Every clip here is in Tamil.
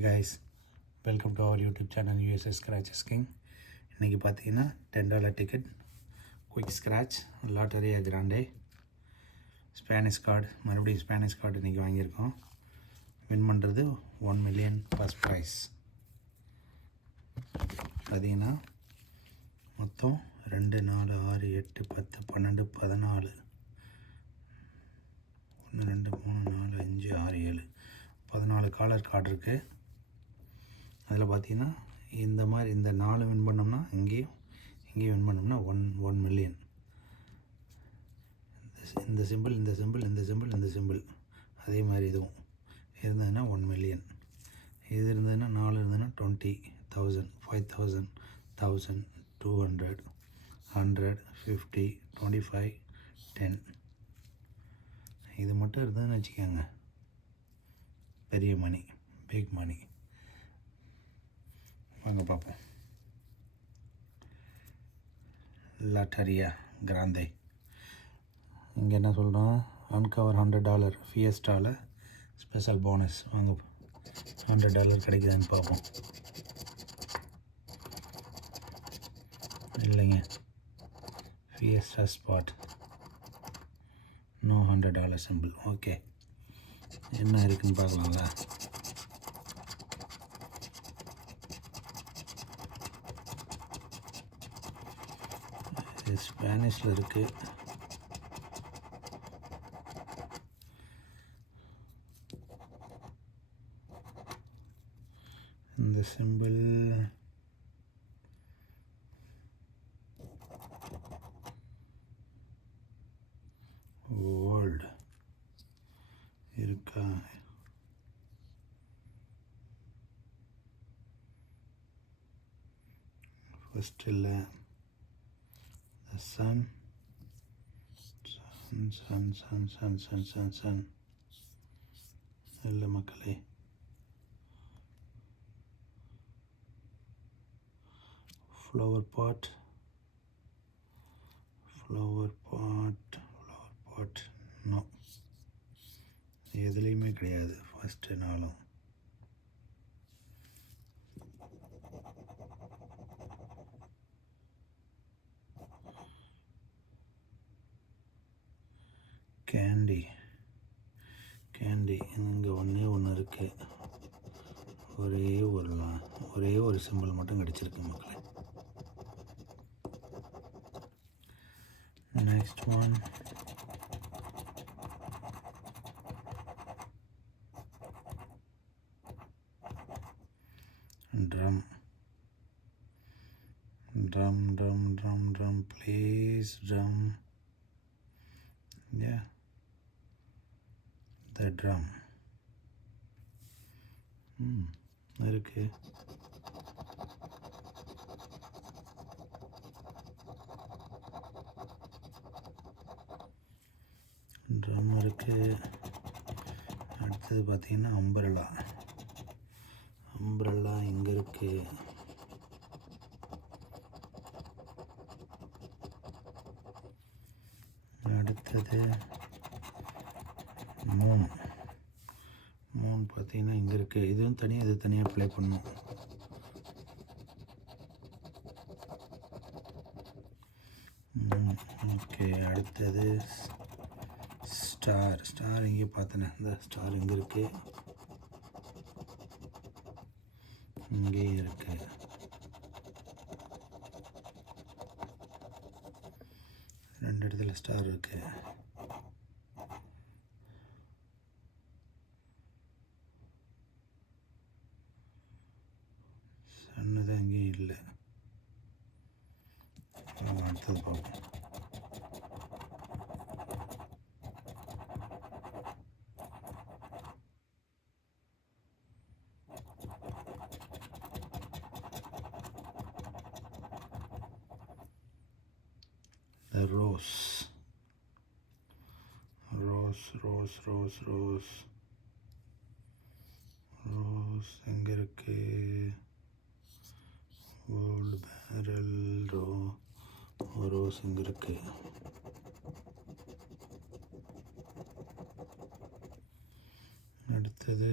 Hi guys, welcome to our YouTube channel USA Scratches King. இன்றைக்கி பார்த்தீங்கன்னா $10 டிக்கெட் குயிக் ஸ்க்ராட்ச் லாட்டரியா கிராண்டே ஸ்பானிஷ் கார்டு, மறுபடியும் ஸ்பானிஷ் கார்டு இன்றைக்கி வாங்கியிருக்கோம். வின் பண்ணுறது 1 million ஃபர்ஸ்ட் ப்ரைஸ். பார்த்தீங்கன்னா மொத்தம் 2 4 6 8 10 12 14 1 2 3 4 5 6 7 14 காலர் கார்டு இருக்குது. அதில் பார்த்தீங்கன்னா இந்த மாதிரி இந்த 4 வின் பண்ணோம்னா இங்கேயும் வின் பண்ணோம்னா 1 million. இந்த சிம்பிள் இந்த சிம்பிள் இந்த சிம்பிள் இந்த சிம்பிள் அதே மாதிரி இதுவும் இருந்ததுன்னா 1 million. இது இருந்ததுன்னா 4 இருந்ததுன்னா 20,000 5,000 1000 200 100 50 25 10. இது மட்டும் இருந்ததுன்னு வச்சுக்கோங்க, பெரிய மணி, பிக் மணி. வாங்க பார்ப்போம். லாட்டரியா கிராண்டே. இங்கே என்ன சொல்கிறோம், அன்கவர் $100 ஃபியஸ்டாவில் ஸ்பெஷல் போனஸ். வாங்க $100 கிடைக்குதான்னு பார்ப்போம். இல்லைங்க, fiesta spot no $100 simple. Okay, என்ன இருக்குதுன்னு பார்க்கலாங்களா? ஸ்பானிஷில் இருக்குது. இந்த சிம்பிள் வேர்ல்டு இருக்கா? ஃபர்ஸ்ட் இல்லை, sun sun sun sun sun sun sun sun இல்லை மக்களே. Flower pot flower pot flower pot no, எதுலேயுமே கிடையாது ஃபஸ்ட்டு நாளும். கேண்டி கேண்டி இங்கே ஒன்று இருக்குது. ஒரே ஒரு சிம்பிள் மட்டும் கிடச்சிருக்கு மக்களே. Next one drum drum drum drum drum please drum. Yeah, the drum இருக்கு. ட்ரம் இருக்கு. அடுத்தது பார்த்தீங்கன்னா அம்பரல்லா இங்கே இருக்கு. அடுத்தது மூன் பார்த்தீங்கன்னா இங்கே இருக்குது. இதுவும் தனியாக இது தனியாக ப்ளே பண்ணணும். ஓகே, அடுத்தது ஸ்டார் இங்கே பார்த்தேனே, இந்த ஸ்டார் இங்கே இருக்குது, இங்கேயும் இருக்குது. ரெண்டு இடத்துல ஸ்டார் இருக்குது. சன்னதான் அங்கேயும் இல்லை. அடுத்தது பார்ப்போம். ரோஸ் எங்கே இருக்கு? கோல்டு பேரல் ரோஸ் எங்கே இருக்கு? அடுத்தது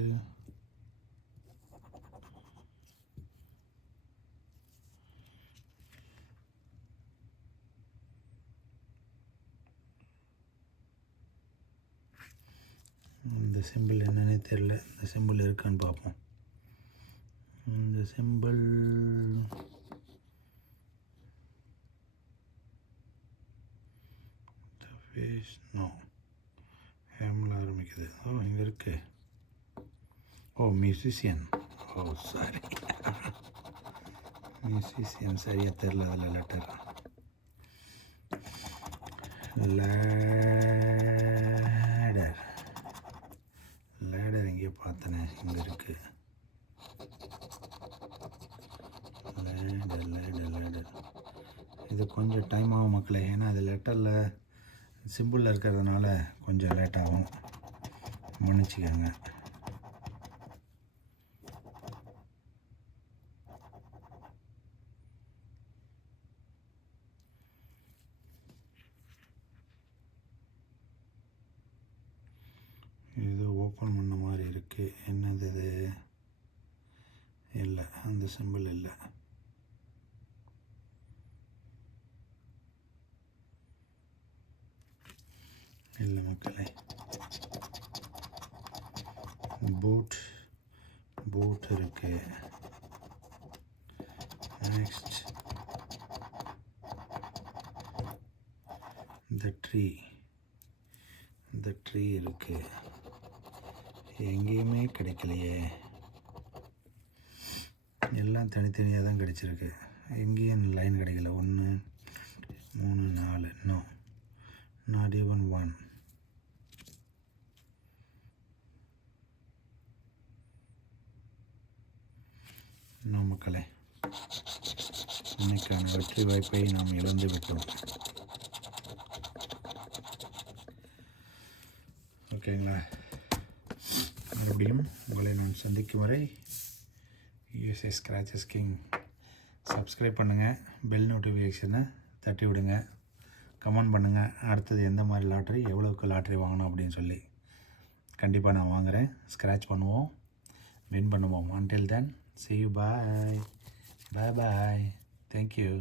இந்த சிம்பிள் என்னன்னே தெரில. இந்த சிம்பிள் இருக்கான்னு பார்ப்போம். இந்த சிம்பிள் ஃபேஸ் நோ ஹேமில் ஆரம்பிக்குது. ஓ இங்கே இருக்கு. ஓ மியூசிஷியன். ஓ சாரி, மியூசிஷியன் சரியாக தெரில. அதில் லெட்டர் லேடர். லேடர் எங்கேயோ பார்த்தனே, இங்கே இருக்குது. லேடர். இது கொஞ்சம் டைம் ஆகும் மக்களே, ஏன்னா அது லெட்டரில் சிம்பிளில் இருக்கிறதுனால கொஞ்சம் லேட் ஆகும், மன்னிச்சிக்கோங்க. இது ஓப்பன் பண்ண மாதிரி இருக்குது. என்னது இது? இல்லை, அந்த சிம்பிள் இல்லை. இல்லை மக்களே. பூட் இருக்கு. நெக்ஸ்ட் இந்த ட்ரீ இருக்கு. எங்கேயுமே கிடைக்கலையே, எல்லாம் தனித்தனியாக தான் கிடைச்சிருக்கு. எங்கேயும் லைன் கிடைக்கல. 1 3 4 நோ, நாட் ஈவன் 1. நோ மக்களே, இன்னைக்கான வெற்றி வாய்ப்பை நாம் இழந்து விட்டோம். ஓகேங்களா? மறுபடியும் உங்களை நான் சந்திக்கும் வரை யூஎஸ்ஏ ஸ்க்ராச்சஸ் கிங். சப்ஸ்கிரைப் பண்ணுங்கள், பெல் நோட்டிஃபிகேஷனை தட்டி விடுங்க, கமெண்ட் பண்ணுங்கள். அடுத்தது எந்த மாதிரி லாட்ரி, எவ்வளோக்கு லாட்ரி வாங்கணும் அப்படின்னு சொல்லி கண்டிப்பாக நான் வாங்குகிறேன். ஸ்க்ராட்ச் பண்ணுவோம், வின் பண்ணுவோம். Until then, see you. Bye. Thank you.